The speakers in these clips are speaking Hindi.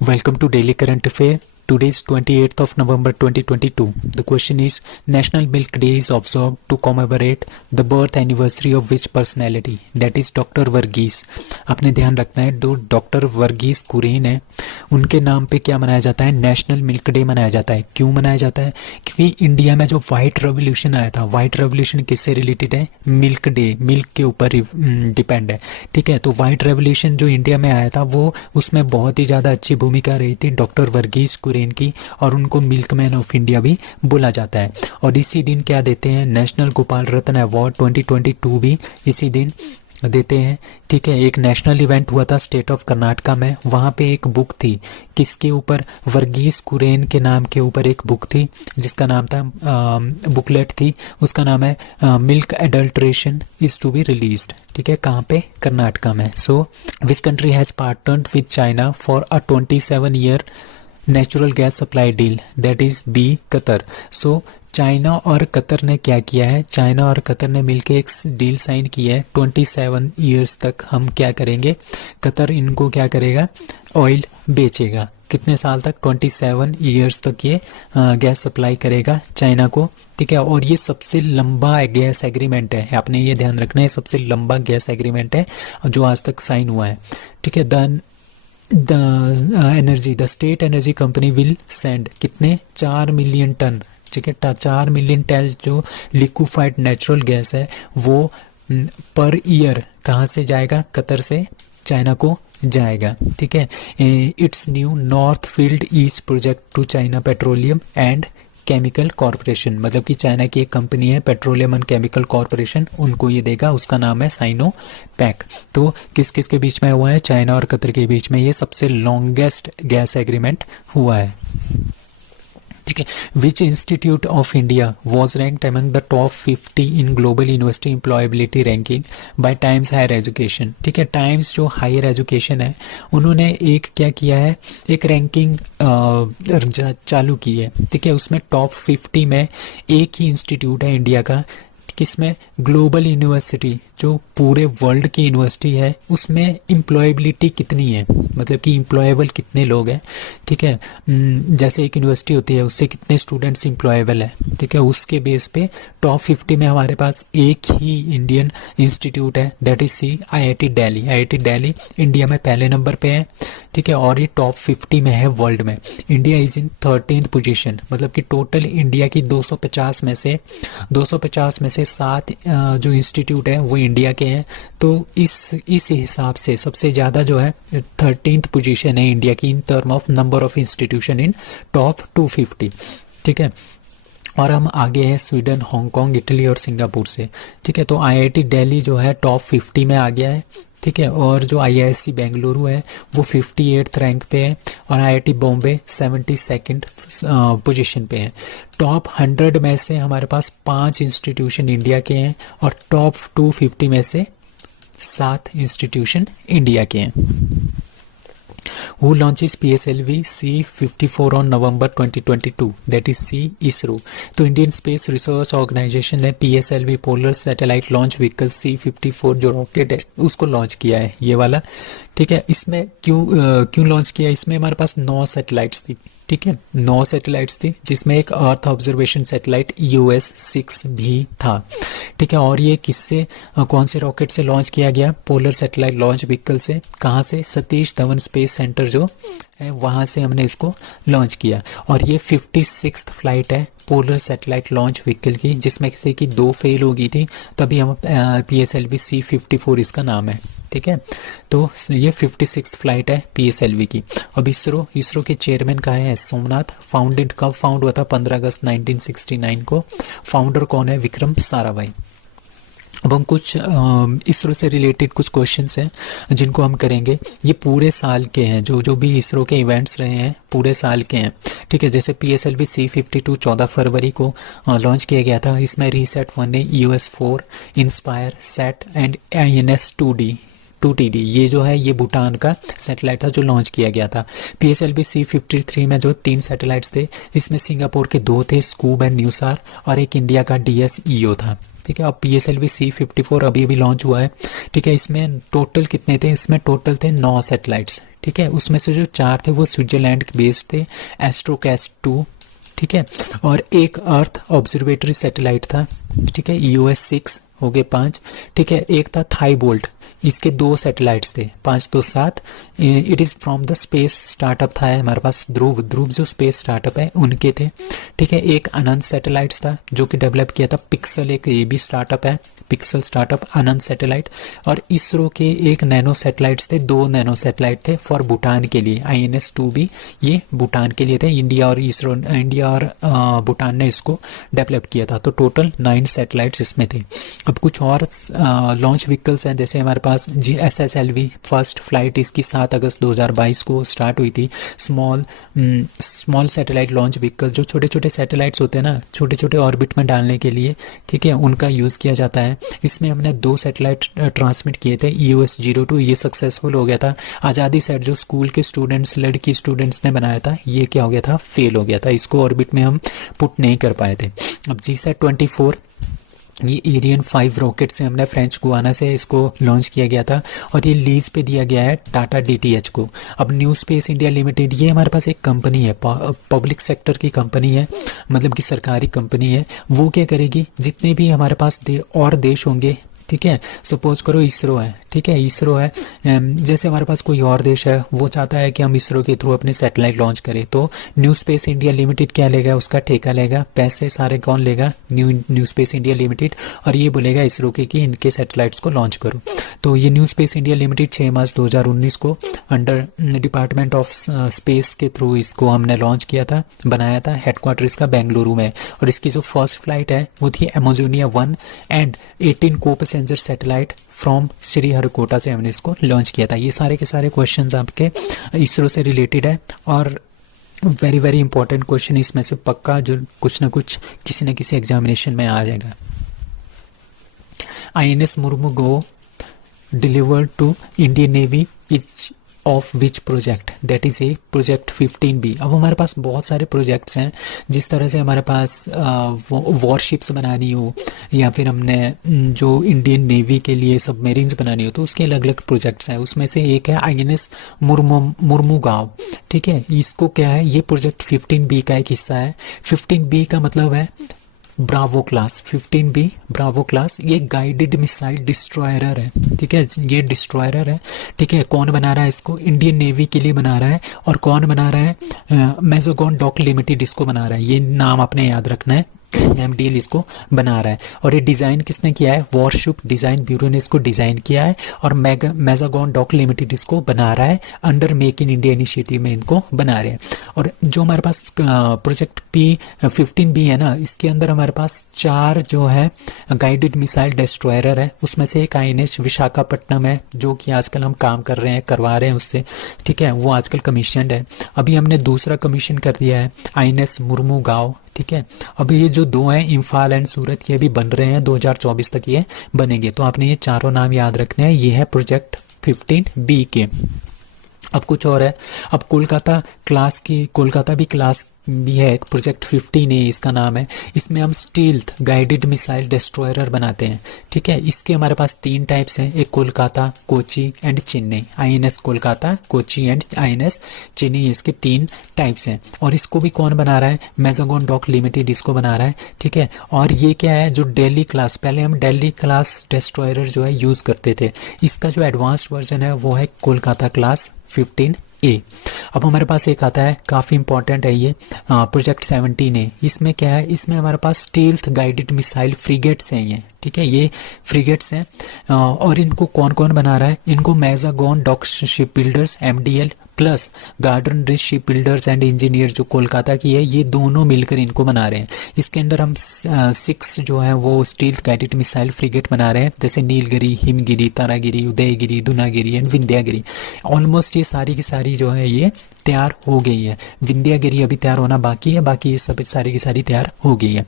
Welcome to Daily Current Affair. Today is 28th of November 2022. The question is National Milk Day is observed to commemorate the birth anniversary of which personality? That is doctor Varghese. आपने ध्यान रखना है दो डॉक्टर वर्गीस कुरियन है उनके नाम पे क्या मनाया जाता है, नेशनल मिल्क डे मनाया जाता है. क्यों मनाया जाता है? क्योंकि इंडिया में जो वाइट रेवोल्यूशन आया था, वाइट रेवोल्यूशन किससे रिलेटेड है? मिल्क डे, मिल्क के ऊपर डिपेंड है. ठीक है, तो वाइट रेवोल्यूशन जो इंडिया में आया था वो उसमें बहुत ही ज़्यादा अच्छी भूमिका रही थी डॉक्टर वर्गीस कुरियन की, और उनको मिल्कमैन ऑफ इंडिया भी बोला जाता है. और इसी दिन क्या देते हैं, नेशनल गोपाल रत्न अवार्ड 2022 भी इसी दिन देते हैं. ठीक है, एक नेशनल इवेंट हुआ था स्टेट ऑफ कर्नाटका में, वहाँ पे एक बुक थी किसके ऊपर, वर्गीस कुरियन के नाम के ऊपर एक बुक थी जिसका नाम था बुकलेट थी, उसका नाम है milk adulteration is to be released. ठीक है, कहाँ पे? कर्नाटका में. So which country has partnered with China for a 27 year natural gas supply deal? That is B, Qatar. So China और कतर ने क्या किया है, चाइना और कतर ने मिलकर एक डील साइन की है. 27 ईयर्स तक हम क्या करेंगे, कतर इनको क्या करेगा, ऑयल बेचेगा. कितने साल तक? 27 ईयर्स तक ये गैस सप्लाई करेगा चाइना को. ठीक है, और ये सबसे लंबा गैस एग्रीमेंट है, आपने ये ध्यान रखना है, सबसे लंबा गैस एग्रीमेंट है जो आज तक साइन हुआ है. ठीक है, the state energy company will send कितने, 4 मिलियन टन. ठीक है, 4 मिलियन टन जो लिक्विफाइड नेचुरल गैस है वो पर ईयर कहाँ से जाएगा, कतर से चाइना को जाएगा. ठीक है, it's new north field east project to China petroleum and chemical corporation, मतलब कि चाइना की एक कंपनी है पेट्रोलियम एंड केमिकल कॉरपोरेशन, उनको ये देगा, उसका नाम है साइनो पैक. तो किस किस के बीच में हुआ है, चाइना और कतर के बीच में ये सबसे लॉन्गेस्ट गैस एग्रीमेंट हुआ है. ठीक है, which institute of India was ranked among the top 50 in global university employability ranking by Times Higher Education. ठीक है, टाइम्स जो हायर एजुकेशन है उन्होंने एक क्या किया है, एक रैंकिंग चालू की है. ठीक है, उसमें टॉप 50 में एक ही इंस्टीट्यूट है इंडिया का, किसमें, ग्लोबल यूनिवर्सिटी जो पूरे वर्ल्ड की यूनिवर्सिटी है, उसमें एम्प्लॉयबिलिटी कितनी है, मतलब कि एम्प्लॉयबल कितने लोग हैं. ठीक है, जैसे एक यूनिवर्सिटी होती है उससे कितने स्टूडेंट्स एम्प्लॉयबल है. ठीक है, उसके बेस पे टॉप 50 में हमारे पास एक ही इंडियन इंस्टीट्यूट है, that is see IIT Delhi. IIT Delhi India में पहले नंबर पे है. ठीक है, और ये टॉप 50 में है वर्ल्ड में. India is in 13th position, मतलब कि टोटल इंडिया की 250 में से 7 जो इंस्टीट्यूट है वो इंडिया के हैं. तो इस हिसाब से सबसे ज़्यादा जो है 13th पोजीशन है इंडिया की in term of number of institution in top 250. ठीक है, और हम आगे हैं स्वीडन, हांगकांग, इटली और सिंगापुर से. ठीक है, तो IIT दिल्ली जो है टॉप 50 में आ गया है. ठीक है, और जो IISc बेंगलुरु है वो 58th रैंक पे है, और IIT बॉम्बे 72nd पोजीशन पे है. टॉप 100 में से हमारे पास 5 इंस्टीट्यूशन इंडिया के हैं, और टॉप 250 में से 7 इंस्टीट्यूशन इंडिया के हैं. Who launches PSLV C-54 on November 2022? That is C, ISRO. तो इंडियन स्पेस रिसर्च ऑर्गेनाइजेशन ने PSLV polar satellite launch vehicle C-54 जो रॉकेट है उसको लॉन्च किया है, ये वाला. ठीक है, इसमें क्यों लॉन्च किया, इसमें हमारे पास 9 सैटेलाइट्स थी. ठीक है, 9 सैटेलाइट्स थी जिसमें एक अर्थ ऑब्जर्वेशन सैटेलाइट EOS-6 भी था. ठीक है, और ये किससे, कौन से रॉकेट से लॉन्च किया गया, पोलर सैटेलाइट लॉन्च व्हीकल से. कहाँ से? सतीश धवन स्पेस सेंटर जो है वहाँ से हमने इसको लॉन्च किया. और ये 56th फ्लाइट है पोलर सैटेलाइट लॉन्च व्हीकल की, जिसमें से कि 2 फेल हो गई थी, तभी हम PSLV C-54 इसका नाम है. ठीक है, तो ये 56th फ्लाइट है PSLV की. अब इसरो के चेयरमैन का है सोमनाथ. कब फाउंड हुआ था? 15 अगस्त 1969 को. फाउंडर कौन है? विक्रम साराभाई. अब हम कुछ इसरो से रिलेटेड कुछ क्वेश्चंस हैं जिनको हम करेंगे. ये पूरे साल के हैं, जो भी इसरो के इवेंट्स रहे हैं पूरे साल के हैं. ठीक है, जैसे PSLV C-52 14 फरवरी को लॉन्च किया गया था. इसमें रीसेट 1 ने EOS-4, inspire, set and INS-2D ये जो है ये भूटान का सैटेलाइट था जो लॉन्च किया गया था. PSLV C-53 में जो 3 सैटेलाइट्स थे, इसमें सिंगापुर के 2 थे, स्कूब एंड न्यूसार, और एक इंडिया का DSEO था. ठीक है। अब PSLV C-54 अभी अभी लॉन्च हुआ है, ठीक है। इसमें टोटल कितने थे, इसमें टोटल थे 9 सैटेलाइट्स, ठीक है। उसमें से जो 4 थे वो स्विट्जरलैंड बेस्ड थे, एस्ट्रोकैस्ट 2, ठीक है। और एक अर्थ ऑब्जर्वेटरी सैटेलाइट था, ठीक है, EOS-6 हो गए 5, ठीक है। एक था थाई बोल्ट, इसके 2 सैटेलाइट्स थे, 5 2 7। It is from the space startup था हमारे पास, ध्रुव जो स्पेस स्टार्टअप है उनके थे, ठीक है। एक अनंत सैटेलाइट्स था जो कि डेवलप किया था पिक्सल, एक ये भी स्टार्टअप है, पिक्सल स्टार्टअप अनंत सैटेलाइट। और इसरो के एक नैनो सैटेलाइट्स थे, 2 नैनो सैटेलाइट थे फॉर भूटान के लिए, INS-2 भी ये भूटान के लिए थे। इंडिया और भूटान ने इसको डेवलप किया था। तो टोटल 9 सैटेलाइट्स इसमें थे। अब कुछ और लॉन्च व्हीकल्स हैं, जैसे हमारे पास GSSLV फर्स्ट फ्लाइट इसकी 7 अगस्त 2022 को स्टार्ट हुई थी। स्मॉल सैटेलाइट लॉन्च व्हीकल, जो छोटे छोटे सैटेलाइट्स होते हैं ना, छोटे छोटे ऑर्बिट में डालने के लिए, ठीक है, उनका यूज़ किया जाता है। इसमें हमने 2 सैटेलाइट ट्रांसमिट किए थे, EOS-02 ये सक्सेसफुल हो गया था। आज़ादी सेट जो स्कूल के स्टूडेंट्स, लड़की स्टूडेंट्स ने बनाया था, ये क्या हो गया था, फेल हो गया था, इसको ऑर्बिट में हम पुट नहीं कर पाए थे। अब GSAT-24 ये एरियन 5 रॉकेट से हमने फ्रेंच गुआना से इसको लॉन्च किया गया था और ये लीज पे दिया गया है टाटा DTH को। अब न्यू स्पेस इंडिया लिमिटेड ये हमारे पास एक कंपनी है, पब्लिक सेक्टर की कंपनी है, मतलब कि सरकारी कंपनी है। वो क्या करेगी, जितने भी हमारे पास और देश होंगे, ठीक है, सपोज करो इसरो है, ठीक है, इसरो है, जैसे हमारे पास कोई और देश है, वो चाहता है कि हम इसरो के थ्रू अपने सैटेलाइट लॉन्च करें, तो न्यू स्पेस इंडिया लिमिटेड क्या लेगा, उसका ठेका लेगा, पैसे सारे कौन लेगा, न्यू स्पेस इंडिया लिमिटेड, और ये बोलेगा इसरो के कि इनके सैटेलाइट्स को लॉन्च करो। तो ये न्यू स्पेस इंडिया लिमिटेड 6 मार्च 2019 को अंडर डिपार्टमेंट ऑफ स्पेस के थ्रू इसको हमने लॉन्च किया था, बनाया था। हेडक्वार्टर इसका बेंगलुरु में, और इसकी जो फर्स्ट फ्लाइट है वो थी Amazonia 1 and 18 copassenger satellite from Sriharikota से हमने इसको लॉन्च किया था। ये सारे के सारे क्वेश्चंस आपके इसरो से रिलेटेड है, और वेरी वेरी इंपॉर्टेंट क्वेश्चन इसमें से पक्का जो कुछ ना कुछ किसी न किसी एग्जामिनेशन में आ जाएगा। INS मुर्मुगो delivered to Indian Navy each of which project, that is a project 15B। अब हमारे पास बहुत सारे प्रोजेक्ट्स हैं, जिस तरह से हमारे पास वॉरशिप्स बनानी हो, या फिर हमने जो इंडियन नेवी के लिए सबमरीन्स बनानी हो, तो उसके अलग अलग प्रोजेक्ट्स हैं। उसमें से एक है INS मुर्मुगाव, ठीक है। इसको क्या है, ये प्रोजेक्ट 15B का एक हिस्सा है। 15B का मतलब है Bravo class, 15B Bravo class, ये गाइडेड मिसाइल डिस्ट्रॉयर है, ठीक है, ये डिस्ट्रॉयर है, ठीक है। कौन बना रहा है इसको, इंडियन नेवी के लिए बना रहा है, और कौन बना रहा है, मेजोगॉन डॉक लिमिटेड इसको बना रहा है। ये नाम आपने याद रखना है, MDL इसको बना रहा है। और ये डिज़ाइन किसने किया है, वॉरशिप डिज़ाइन ब्यूरो ने इसको डिज़ाइन किया है, और मेजागॉन डॉक लिमिटेड इसको बना रहा है, under make in India initiative में इनको बना रहे हैं। और जो हमारे पास प्रोजेक्ट P-15B है ना, इसके अंदर हमारे पास 4 जो है गाइडेड मिसाइल डिस्ट्रॉयर है। उसमें से एक INS विशाखापट्टनम है, जो कि आजकल हम काम कर रहे हैं, करवा रहे हैं उससे, ठीक है, वो आजकल कमीशनड है। अभी हमने दूसरा कमीशन कर दिया है INS मुर्मुगाव, ठीक है। अभी ये जो 2 हैं इम्फाल एंड सूरत, ये भी बन रहे हैं, 2024 तक ये बनेंगे। तो आपने ये चारों नाम याद रखने हैं, ये है प्रोजेक्ट 15B के। अब कुछ और है, अब कोलकाता क्लास की, कोलकाता भी क्लास भी है, एक प्रोजेक्ट 15A इसका नाम है। इसमें हम स्टील्थ गाइडेड मिसाइल डिस्ट्रॉयर बनाते हैं, ठीक है। इसके हमारे पास 3 टाइप्स हैं, एक Kolkata, Kochi and Chennai. INS Kolkata, Kochi and INS Chennai, इसके 3 टाइप्स हैं। और इसको भी कौन बना रहा है, मेजागॉन डॉक लिमिटेड इसको बना रहा है, ठीक है। और ये क्या है, जो दिल्ली क्लास, पहले हम दिल्ली क्लास डिस्ट्रॉयर जो है यूज़ करते थे, इसका जो एडवांस्ड वर्जन है वो है कोलकाता क्लास 15A। अब हमारे पास एक आता है, काफ़ी इंपॉर्टेंट है ये, प्रोजेक्ट 17A। इसमें क्या है, इसमें हमारे पास स्टील्थ गाइडेड मिसाइल फ्रिगेट्स हैं ये, ठीक है, ये फ्रिगेट्स हैं। और इनको कौन कौन बना रहा है, इनको Mazagon dock ship builders MDL plus garden reach ship builders and engineer जो कोलकाता की है, ये दोनों मिलकर इनको बना रहे हैं। इसके अंदर हम 6 जो है वो स्टील्थ गाइडेड मिसाइल फ्रिगेट बना रहे हैं, जैसे नीलगिरी, हिमगिरी, तारागिरी, उदयगिरी, दुनागिरी एंड विंध्यागिरी। ऑलमोस्ट ये सारी की सारी जो है ये तैयार हो गई है। विंध्यागिरी अभी तैयार होना बाकी है, बाकी ये सब सारी की सारी तैयार हो गई है।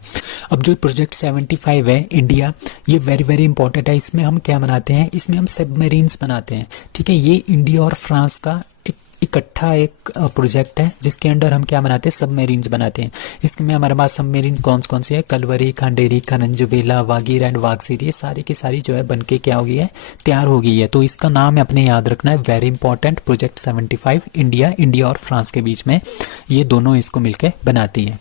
अब जो प्रोजेक्ट 75 है इंडिया, ये वेरी वेरी इंपॉर्टेंट है। इसमें हम क्या बनाते हैं, इसमें हम सबमरीन्स बनाते हैं, ठीक है। ये इंडिया और फ्रांस का एक इकट्ठा एक प्रोजेक्ट है जिसके अंडर हम क्या बनाते हैं, सबमेरीन्स बनाते हैं। इसमें हमारे पास सबमेरीन कौन सी है, कलवरी, खांडेरी, खनंजवेला, वागीर एंड वागसीर, ये सारी की सारी जो है बनके क्या हो गई है, तैयार हो गई है। तो इसका नाम अपने याद रखना है, वेरी इंपॉर्टेंट, प्रोजेक्ट 75, इंडिया और फ्रांस के बीच में ये दोनों इसको मिलकर बनाती है।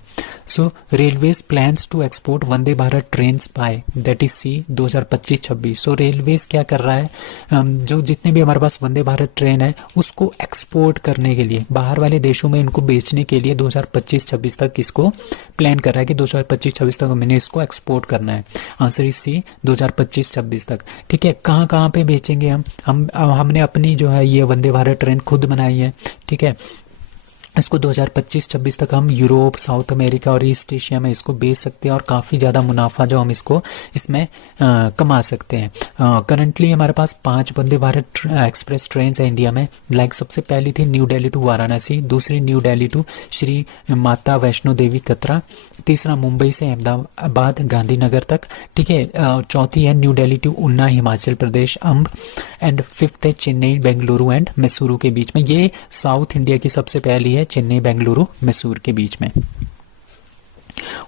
So railways plans to export Vande Bharat train by that is C 2025-26। So railways क्या कर रहा है, जो जितने भी हमारे पास वंदे भारत ट्रेन है उसको एक्सपोर्ट करने के लिए, बाहर वाले देशों में इनको बेचने के लिए 2025-26 तक इसको प्लान कर रहा है कि 2025-26 तक मैंने इसको एक्सपोर्ट करना है। आंसर इज सी 2025-26 तक। ठीक है, कहाँ कहाँ पे बेचेंगे हमने अपनी जो है ये वंदे भारत ट्रेन खुद बनाई है। ठीक है, इसको 2025-26 तक हम यूरोप, साउथ अमेरिका और ईस्ट एशिया में इसको बेच सकते हैं और काफ़ी ज़्यादा मुनाफा जो हम इसको इसमें कमा सकते हैं। करंटली हमारे पास 5 वंदे भारत एक्सप्रेस ट्रेन है इंडिया में। लाइक सबसे पहली थी न्यू दिल्ली टू वाराणसी, दूसरी न्यू दिल्ली टू श्री माता वैष्णो देवी कतरा, तीसरा मुंबई से अहमदाबाद गांधीनगर तक। ठीक है, चौथी है न्यू दिल्ली टू उन्ना हिमाचल प्रदेश अम्ब, एंड फिफ्थ है चेन्नई बेंगलुरु एंड मैसूरू के बीच में। ये साउथ इंडिया की सबसे पहली है, चेन्नई बेंगलुरु मैसूर के बीच में।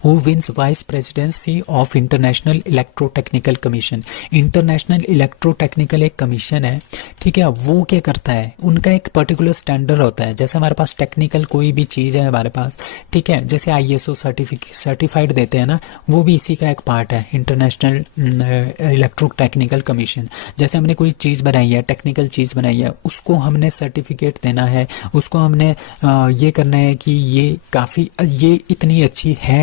Who wins vice presidency of international electrotechnical commission. International electrotechnical एक कमीशन है। ठीक है, वो क्या करता है, उनका एक पर्टिकुलर स्टैंडर्ड होता है। जैसे हमारे पास टेक्निकल कोई भी चीज़ है हमारे पास, ठीक है, जैसे ISO सर्टिफाइड देते हैं ना, वो भी इसी का एक पार्ट है, इंटरनेशनल इलेक्ट्रोटेक्निकल कमीशन। जैसे हमने कोई चीज़ बनाई है, टेक्निकल चीज़ बनाई है, उसको हमने सर्टिफिकेट देना है, उसको हमने ये करना है कि ये इतनी अच्छी है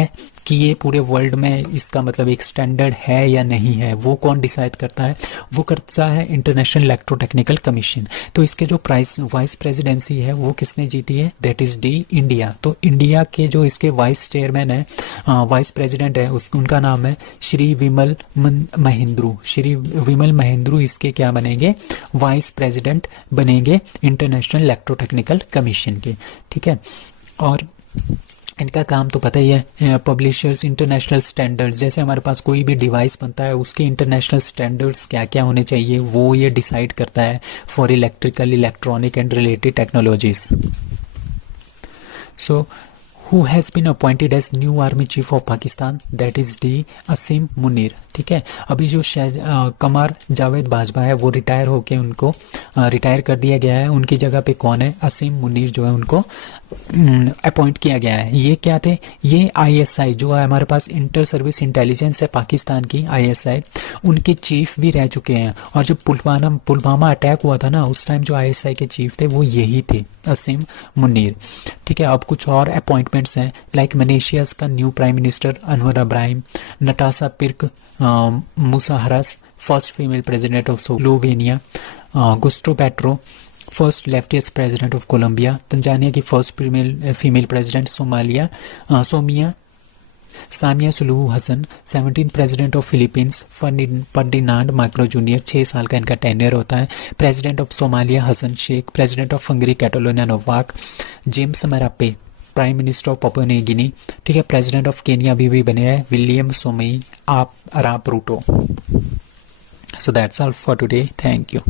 कि ये पूरे वर्ल्ड में इसका मतलब एक स्टैंडर्ड है या नहीं है, वो कौन डिसाइड करता है, वो करता है इंटरनेशनल इलेक्ट्रोटेक्निकल कमीशन। तो इसके जो वाइस प्रेसिडेंसी है वो किसने जीती है, दैट इज डी इंडिया। तो इंडिया के जो इसके वाइस चेयरमैन है, वाइस प्रेसिडेंट है, उनका नाम है श्री विमल महेंद्रू। श्री विमल महेंद्रू इसके क्या बनेंगे, वाइस प्रेसिडेंट बनेंगे इंटरनेशनल इलेक्ट्रोटेक्निकल कमीशन के। ठीक है, और इनका काम तो पता ही है, पब्लिशर्स इंटरनेशनल स्टैंडर्ड्स, जैसे हमारे पास कोई भी डिवाइस बनता है उसके इंटरनेशनल स्टैंडर्ड्स क्या क्या होने चाहिए वो ये डिसाइड करता है for electrical, electronic and related technologies. So who has been appointed as new army chief of Pakistan, that is D असीम मुनीर। ठीक है, अभी जो कमर जावेद बाजवा है वो रिटायर होके उनको रिटायर कर दिया गया है, उनकी जगह पे कौन है, असीम मुनीर जो है उनको अपॉइंट किया गया है। ये क्या थे, ये ISI जो है हमारे पास इंटर सर्विस इंटेलिजेंस है पाकिस्तान की, ISI उनके चीफ भी रह चुके हैं। और जब पुलवामा अटैक हुआ था ना, उस टाइम जो ISI के चीफ थे वो यही थे, असीम मुनीर। ठीक है, अब कुछ और अपॉइंटमेंट्स हैं, लाइक मलेशियाज का new prime minister Anwar Ibrahim, Natasa Pirc Musar's first female president of Slovenia, Gustavo Petro first leftist president of Colombia, Tanzania की first female president Samia Suluhu Hassan 17th president of Philippines, Ferdinand Marcos junior 6 साल का इनका टेन्योर होता है, president of Somalia Hassan Sheikh, president of Hungary Katalin Novak, James Marape prime minister of Papua New Guinea. ठीक है, प्रेसिडेंट ऑफ केनिया अभी भी बने हैं विलियम सोमई आप Arap Ruto. So that's all for today, thank you.